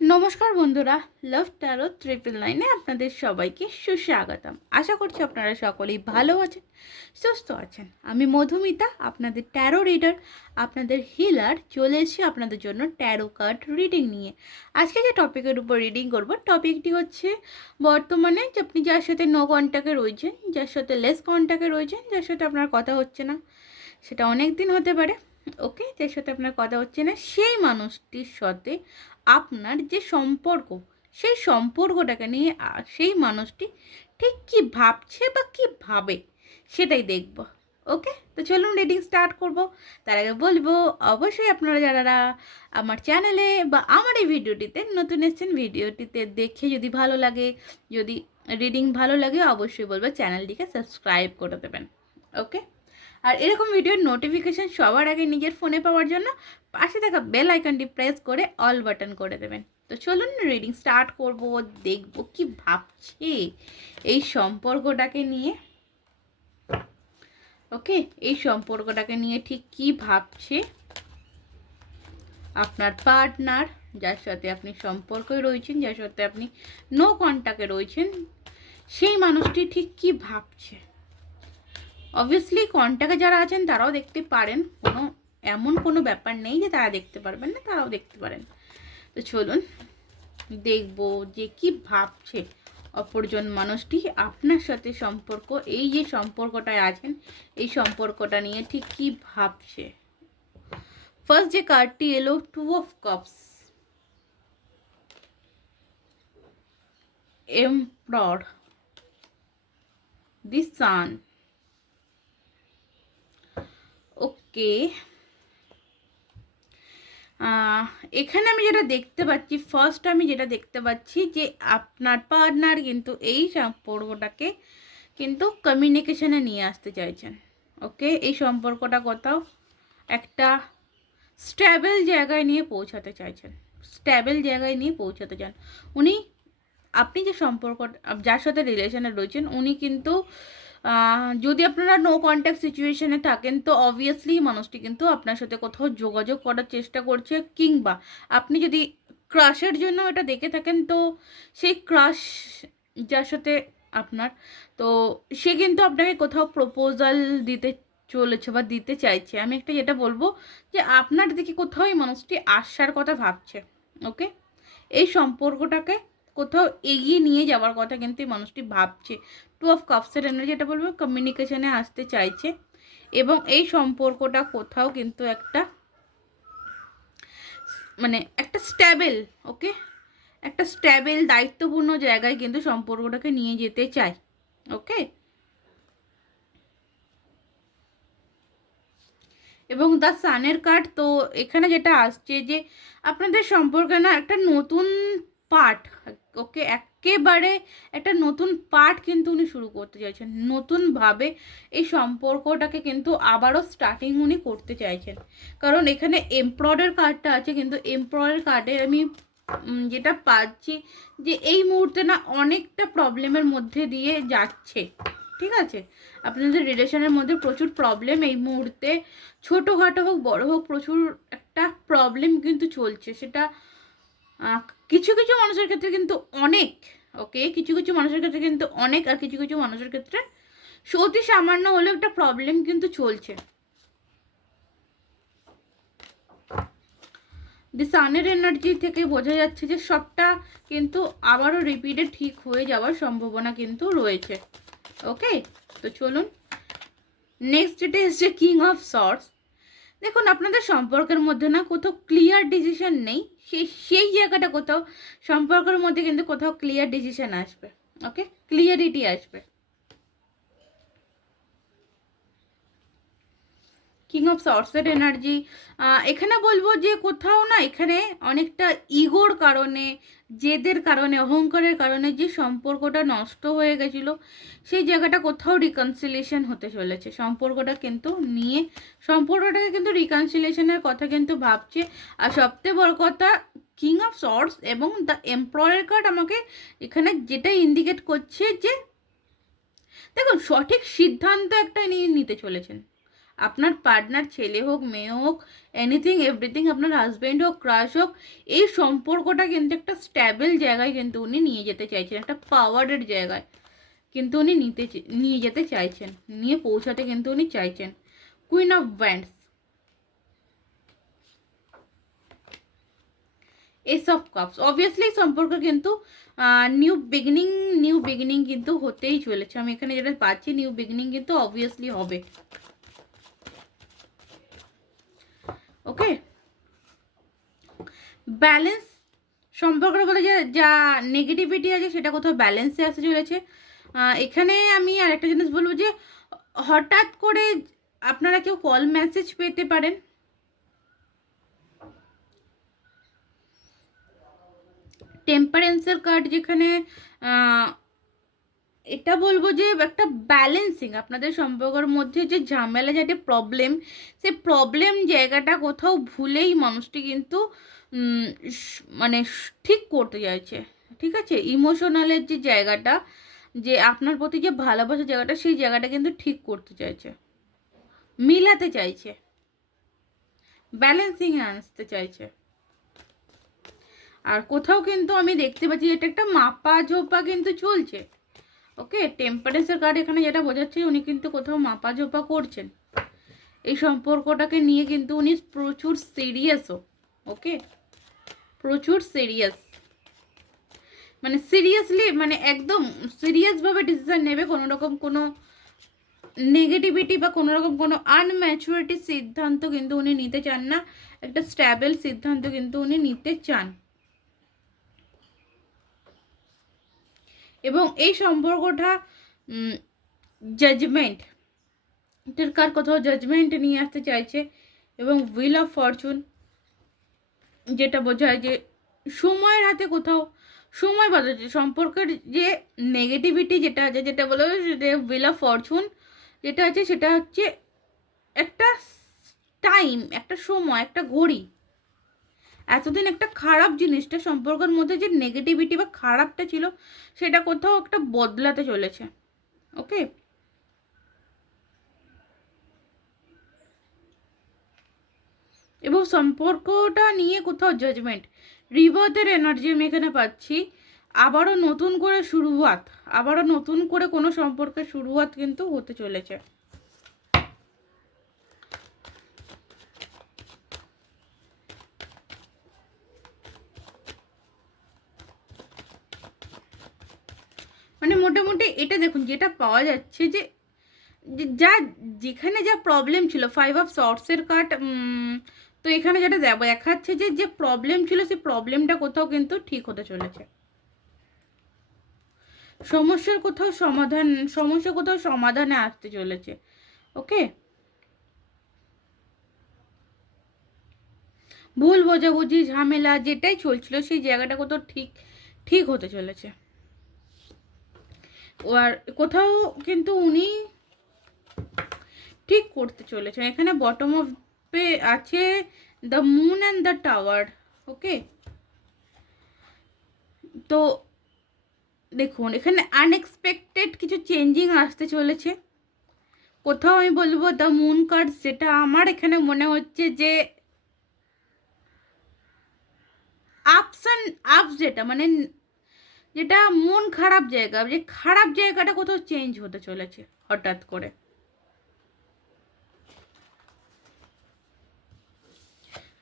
নমস্কার বন্ধুরা লাভ taro triple নাইনে আপনাদের সবাইকে সুস্বাগতম। আশা করছি আপনারা সকলেই ভালো আছেন, সুস্থ আছেন। আমি মধুমিতা, আপনাদের ট্যারো রিডার আপনাদের হিলার চলে এসেছি আপনাদের জন্য ট্যারো কার্ড রিডিং নিয়ে। আজকে যে টপিকের উপর রিডিং করব টপিকটি হচ্ছে বর্তমানে যে আপনি যার সাথে নো কন্ট্যাক্টে রয়েছেন, যার সাথে লেস কন্ট্যাক্টে রয়েছেন, যার সাথে আপনার কথা হচ্ছে না, সেটা অনেক দিন হতে পারে। ওকে? যার সাথে আপনার কথা হচ্ছে না, সেই মানুষটির সাথে আপনার যে সম্পর্ক, সেই সম্পর্কটাকে নিয়ে সেই মানুষটি ঠিক কী ভাবছে বা কী ভাবে, সেটাই দেখব, ওকে? তো চলুন রিডিং স্টার্ট করব। তার আগে বলব, অবশ্যই আপনারা যারা আমার চ্যানেলে বা আমার এই ভিডিওটিতে নতুন এসেছেন, ভিডিওটিতে দেখে যদি ভালো লাগে, যদি রিডিং ভালো লাগে, অবশ্যই বলব চ্যানেলটিকে সাবস্ক্রাইব করে দেবেন, ওকে? আর এরকম ভিডিওর নোটিফিকেশান সবার আগে নিজের ফোনে পাওয়ার জন্য পাশে থাকা বেল আইকনটি প্রেস করে অল বাটন করে দেবেন। তো চলুন রিডিং স্টার্ট করব, দেখব কি ভাবছে। এই সম্পর্কটাকে নিয়ে ওকে এই সম্পর্কটাকে নিয়ে ঠিক কি ভাবছে? আপনার পার্টনার যার সাথে আপনি সম্পর্কে রয়েছেন, যার সাথে আপনি নো কন্ট্যাক্টে রয়েছেন, সেই মানুষটি ঠিক কি ভাবছে? অবভিয়াসলি কন্ট্যাক্টে যারা আছেন, তারাও দেখতে পারেন। কোনো, এমন কোনো ব্যাপার নেই যে তারা দেখতে পারবেন না, তারাও দেখতে পারেন। তো চলুন, দেখব যে কি ভাবছে অপরজন মানুষটি, আপনার সাথে সম্পর্ক, এই যে সম্পর্কটায় আছেন, এই সম্পর্কটা নিয়ে ঠিক কি ভাবছে? ফার্স্ট যে কার্ডটি এলো two of cups emperor the sun okay. এখানে আমি যেটা দেখতে পাচ্ছি ফার্স্ট আমি যেটা দেখতে পাচ্ছি যে আপনার পার্টনার কিন্তু এই সম্পর্কটাকে কিন্তু কমিউনিকেশানে নিয়ে আসতে চাইছেন, ওকে? এই সম্পর্কটা কোথাও একটা স্ট্যাবেল জায়গায় নিয়ে পৌঁছাতে চাইছেন স্ট্যাবেল জায়গায় নিয়ে পৌঁছাতে চান। উনি, আপনি যে সম্পর্ক, যার সাথে রিলেশনে রয়েছেন, উনি কিন্তু যদি আপনারা নো কন্ট্যাক্ট সিচুয়েশনে থাকেন, তো অবভিয়াসলি মানুষটি কিন্তু আপনার সাথে কোথাও যোগাযোগ করার চেষ্টা করছে কিংবা আপনি যদি ক্রাশের জন্য এটা দেখে থাকেন, তো সেই ক্রাশ যার সাথে আপনার, তো সে কিন্তু আপনাকে কোথাও প্রপোজাল দিতে চলেছে বা দিতে চাইছে। আমি একটা যেটা বলব যে আপনার দিকে কোথাও এই মানুষটি আসার কথা ভাবছে ওকে এই সম্পর্কটাকে কোথাও এগিয়ে নিয়ে যাওয়ার কথা কিন্তু এই মানুষটি ভাবছে। টু অফ কাপসের এনার্জি যেটা বলব কমিউনিকেশনে আসতে চাইছে। এবং এই সম্পর্কটা কোথাও কিন্তু একটা মানে একটা স্ট্যাবেল ওকে একটা স্ট্যাবেল দায়িত্বপূর্ণ জায়গায় কিন্তু সম্পর্কটাকে নিয়ে যেতে চায় ওকে এবং দ্য সানের কার্ড তো এখানে যেটা আসছে যে, আপনাদের সম্পর্কে না একটা নতুন পার্ট ওকে একেবারে একটা নতুন পার্ট কিন্তু উনি শুরু করতে চাইছেন। নতুনভাবে এই সম্পর্কটাকে কিন্তু আবারও স্টার্টিং উনি করতে চাইছেন। কারণ এখানে এমপ্লয়ের কার্ডটা আছে, কিন্তু এমপ্লয়ের কার্ডের আমি যেটা পাচ্ছি যে এই মুহূর্তে না অনেকটা প্রবলেমের মধ্যে দিয়ে যাচ্ছে। ঠিক আছে? আপনাদের রিলেশনের মধ্যে প্রচুর প্রবলেম এই মুহূর্তে। ছোটোখাটো হোক, বড় হোক, প্রচুর একটা প্রবলেম কিন্তু চলছে। সেটা কিছু কিছু মানুষের ক্ষেত্রে কিন্তু অনেক ওকে কিছু কিছু মানুষের ক্ষেত্রে কিন্তু অনেক আর কিছু কিছু মানুষের ক্ষেত্রে অতি সামান্য হলেও একটা প্রবলেম কিন্তু চলছে। দি সানের এনার্জি থেকে বোঝা যাচ্ছে যে সবটা কিন্তু আবারও রিপিটে ঠিক হয়ে যাওয়ার সম্ভাবনা কিন্তু রয়েছে ওকে তো চলুন নেক্সট এটা এসছে কিং অফ সর্টস দেখুন, আপনাদের সম্পর্কের মধ্যে না কোথাও ক্লিয়ার ডিসিশন নেই। সেই সেই জায়গাটা কোথাও সম্পর্কের মধ্যে কিন্তু কোথাও ক্লিয়ার ডিসিশন আসবে ওকে ক্লিয়ারিটি আসবে। কিং অফ সর্সের এনার্জি এখানে বলব যে কোথাও না এখানে অনেকটা ইগোর কারণে, জেদের কারণে, অহংকারের কারণে যে সম্পর্কটা নষ্ট হয়ে গেছিল, সেই জায়গাটা কোথাও রিকনসিলেশন হতে চলেছে। সম্পর্কটা কিন্তু নিয়ে, সম্পর্কটাকে কিন্তু রিকনসিলেশনের কথা কিন্তু ভাবছে। আর সবচেয়ে বড় কথা কিং অফ সর্টস এবং দ্য এমপ্লয়ের কার্ড আমাকে এখানে যেটা ইন্ডিকেট করছে যে, দেখুন, সঠিক সিদ্ধান্ত একটা নিয়ে নিতে চলেছেন। আপনার পার্টনার ছেলে হোক, মেয়ে হোক এনিথিং এভরিথিং আপনার হাজব্যান্ড হোক ক্রাশ হোক, এই সম্পর্কটা কিন্তু একটা স্ট্যাবেল জায়গায় কিন্তু উনি নিয়ে যেতে চাইছেন, একটা পাওয়ারের জায়গায় কিন্তু উনি নিতে নিয়ে যেতে চাইছেন, নিয়ে পৌঁছাতে কিন্তু উনি চাইছেন। Queen of wands ace of cups obviously সম্পর্ক কিন্তু নিউ বিগিনিং নিউ বিগিনিং কিন্তু হতেই চলেছে। আমি এখানে যেটা পাচ্ছি নিউ বিগিনিং কিন্তু অবভিয়াসলি হবে। ওকে ব্যালেন্স সম্পর্কের বলে যে, যা নেগেটিভিটি আছে, সেটা কোথাও ব্যালেন্সে আসতে চলেছে। এখানে আমি আরেকটা জিনিস বলব যে, হঠাৎ করে আপনারা কেউ কল মেসেজ পেতে পারেন। টেম্পারেন্সের কার্ড যেখানে এটা বলব যে একটা ব্যালেন্সিং আপনাদের সম্পর্কের মধ্যে যে ঝামেলা যেটা প্রবলেম সে প্রবলেম জায়গাটা কোথাও ভুলেই মানুষটি কিন্তু মানে ঠিক করতে চাইছে। ঠিক আছে? ইমোশনালের যে জায়গাটা, যে আপনার প্রতি যে ভালোবাসার জায়গাটা, সেই জায়গাটা কিন্তু ঠিক করতে চাইছে। মিলাতে চাইছে। ব্যালেন্সিংয়ে আনতে চাইছে। আর কোথাও কিন্তু আমি দেখতে পাচ্ছি এটা একটা মাপা ঝোপা কিন্তু চলছে। ওকে টেম্পারেচার কার্ড এখানে যেটা বোঝাচ্ছে, উনি কিন্তু কোথাও মাপা ঝোপা করছেন। এই সম্পর্কটাকে নিয়ে কিন্তু উনি প্রচুর সিরিয়াসও ওকে? প্রচুর সিরিয়াস মানে সিরিয়াসলি মানে একদম সিরিয়াসভাবে ডিসিশন নেবে কোনো রকম কোনো নেগেটিভিটি বা কোনো রকম কোনো আনম্যাচুরিটি সিদ্ধান্ত কিন্তু উনি নিতে চান না। একটা স্ট্যাবেল সিদ্ধান্ত কিন্তু উনি নিতে চান। এবং এই সম্পর্কটা জাজমেন্ট কার কোথাও জাজমেন্ট নিয়ে আসতে চাইছে এবং হুইল অফ ফরচুন যেটা বোঝায় যে সময়ের হাতে কোথাও সময় বদলাচ্ছে সম্পর্কের যে নেগেটিভিটি যেটা আছে, যেটা বলে যে হুইল অফ ফরচুন যেটা আছে সেটা হচ্ছে একটা টাইম একটা সময়, একটা ঘড়ি এতদিন একটা খারাপ জিনিসটা সম্পর্কের মধ্যে যে নেগেটিভিটি বা খারাপটা ছিল, সেটা কোথাও একটা বদলাতে চলেছে। ওকে এবং সম্পর্কটা নিয়ে কোথাও জাজমেন্ট রিভার্থের এনার্জি আমি এখানে পাচ্ছি। আবারও নতুন করে শুরুয়াত, আবারও নতুন করে কোনো সম্পর্কের শুরুয়াত কিন্তু হতে চলেছে। মানে মোটামুটি এটা দেখুন, যেটা পাওয়া যাচ্ছে যে, যে- যেখানে যা প্রবলেম ছিল ফাইভ অফ শর্টসের কাট তো এখানে যেটা দেখ- দেখাচ্ছে যে যে প্রবলেম ছিল সেই প্রবলেমটা কোথাও কিন্তু ঠিক হতে চলেছে। সমস্যার কোথাও সমাধান, সমস্যা কোথাও সমাধানে আসতে চলেছে ওকে ভুল বোঝাবুঝি, ঝামেলা, যেটাই চলছিল, সেই জায়গাটা কোথাও ঠিক ঠিক হতে চলেছে। আর কোথাও কিন্তু উনি ঠিক করতে চলেছেন। এখানে বটম অফ আছে the moon and the tower okay তো দেখুন, এখানে আনএক্সপেক্টেড কিছু চেঞ্জিং আসতে চলেছে। কোথাও আমি বলব দ্য মুন কার্ড যেটা আমার এখানে মনে হচ্ছে যে আপস অ্যান্ড আপস যেটা মানে যেটা মন খারাপ জায়গা, যে খারাপ জায়গাটা কোথাও চেঞ্জ হতে চলেছে হঠাৎ করে।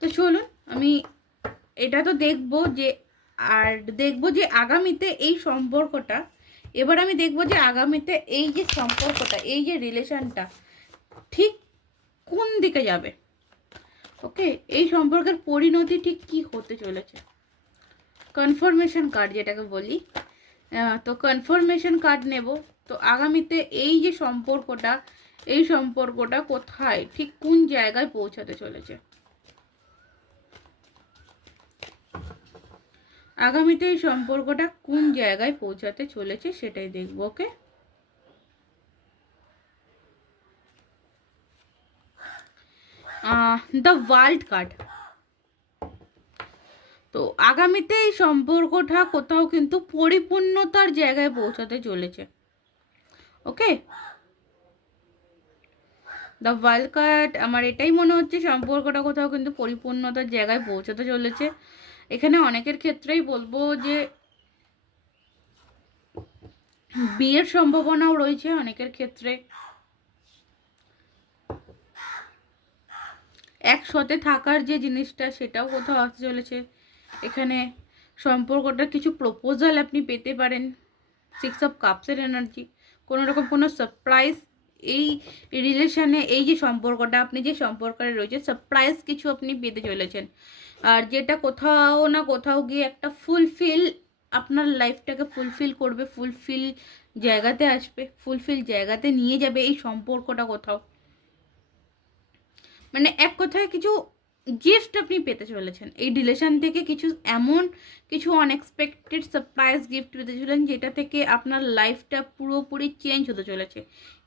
তো চলুন, আমি এটা তো দেখব যে, আর দেখব যে আগামীতে এই সম্পর্কটা, এবার আমি দেখব যে আগামীতে এই যে সম্পর্কটা, এই যে রিলেশনটা ঠিক কোন দিকে যাবে? ওকে এই সম্পর্কের পরিণতি ঠিক কি হতে চলেছে? কনফার্মেশন কার্ড যেটাকে বলি তো কনফার্মেশন কার্ড নেব। তো আগামীতে এই যে সম্পর্কটা, এই সম্পর্কটা কোথায়, ঠিক কোন জায়গায় পৌঁছাতে চলেছে? আগামীতে এই সম্পর্কটা কোন জায়গায় পৌঁছাতে চলেছে সেটাই দেখব, ওকে? দ্য ওয়ার্ল্ড কার্ড তো আগামীতে এই সম্পর্কটা কোথাও কিন্তু পরিপূর্ণতার জায়গায় পৌঁছাতে চলেছে। ওকে? দ্য ওয়াইল্ড কার্ড আমার এটাই মনে হচ্ছে সম্পর্কটা কোথাও কিন্তু পরিপূর্ণতার জায়গায় পৌঁছাতে চলেছে। এখানে অনেকের ক্ষেত্রেই বলব যে বিয়ের সম্ভাবনাও রয়েছে অনেকের ক্ষেত্রে। একসাথে থাকার যে জিনিসটা সেটাও কোথাও আসতে চলেছে। এখানে সম্পর্কটা কিছু প্রপোজাল আপনি পেতে পারেন। সিক্স অফ কাপসের এনার্জি কোনো রকম কোনো সারপ্রাইজ এই রিলেশনে এই যে সম্পর্কটা, আপনি যে সম্পর্কে রয়েছে সারপ্রাইজ কিছু আপনি পেতে চলেছেন। আর যেটা কোথাও না কোথাও গিয়ে একটা ফুলফিল আপনার লাইফটাকে ফুলফিল করবে ফুলফিল জায়গাতে আসবে ফুলফিল জায়গাতে নিয়ে যাবে এই সম্পর্কটা কোথাও। মানে এক কথায় কিছু গিফট আপনি পেতে চলেছেন। এই রিলেশন থেকে কিছু এমন কিছু আনএক্সপেক্টেড সারপ্রাইজ গিফট পেতে চলেন যেটা থেকে আপনার লাইফটা পুরোপুরি চেঞ্জ হতে চলেছে।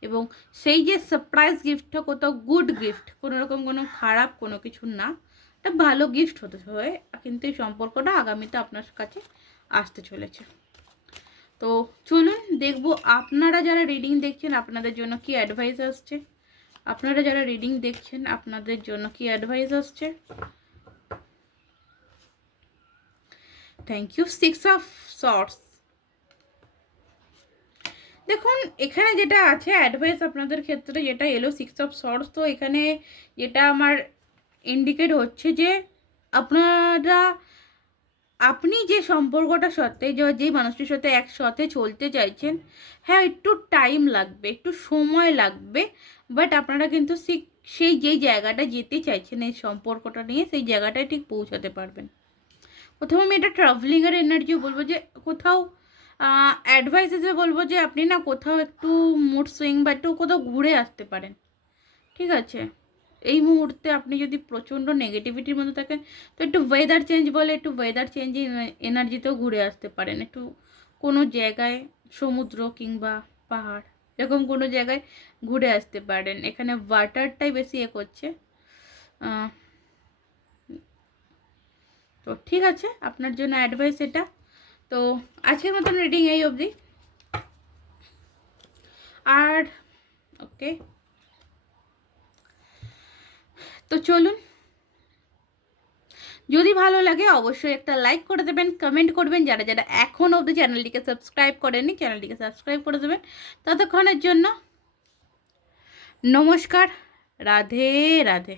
এবং সেই যে সারপ্রাইজ গিফটটা কোথাও গুড গিফট কোনো রকম কোনো খারাপ কোনো কিছু না, একটা ভালো গিফট হতে হয়, কিন্তু এই সম্পর্কটা আগামীতে আপনার কাছে আসতে চলেছে। তো চলুন দেখব, আপনারা যারা রিডিং দেখছেন, আপনাদের জন্য কি অ্যাডভাইস আসছে? আপনারা যারা রিডিং দেখছেন, আপনাদের জন্য কি অ্যাডভাইস আসছে? Thank you six of swords দেখুন, এখানে যেটা আছে অ্যাডভাইস আপনাদের ক্ষেত্রে যেটা এলো সিক্স অফ শর্টস তো এখানে যেটা আমার ইন্ডিকেট হচ্ছে যে আপনারা আপনি যে সম্পর্কটা সাথে যে মানুষটির সাথে একসাথে চলতে চাইছেন হ্যাঁ একটু টাইম লাগবে, একটু সময় লাগবে বাট আপনারা কিন্তু সেই যেই জায়গাটা যেতে চাইছেন, এই সম্পর্কটা নিয়ে সেই জায়গাটায় ঠিক পৌঁছাতে পারবেন। প্রথমে আমি এটা ট্রাভেলিংয়ের এনার্জিও বলব যে কোথাও অ্যাডভাইস হিসেবে বলব যে আপনি না কোথাও একটু মুড সুইং বা একটু কোথাও ঘুরে আসতে পারেন। ঠিক আছে? এই মুহূর্তে আপনি যদি প্রচণ্ড নেগেটিভিটির মধ্যে থাকেন, তো একটু ওয়েদার চেঞ্জ বলে একটু ওয়েদার চেঞ্জ এনার্জিতেও ঘুরে আসতে পারেন। একটু কোনো জায়গায় সমুদ্র কিংবা পাহাড়, এরকম কোনো জায়গায় ঘুরে আসতে পারেন। এখানে ওয়াটারটাই বেশি এ করছে। তো ঠিক আছে, আপনার জন্য অ্যাডভাইস এটা। তো আজকের মতন রিডিং এই অবধি। আর ওকে তো চলুন। যদি ভালো লাগে অবশ্যই একটা লাইক করে দেবেন কমেন্ট করবেন। যারা যারা এখন অবধি চ্যানেলটিকে সাবস্ক্রাইব করেনি চ্যানেলটিকে সাবস্ক্রাইব করে দেবেন। ততক্ষণের জন্য নমস্কার, রাধে রাধে।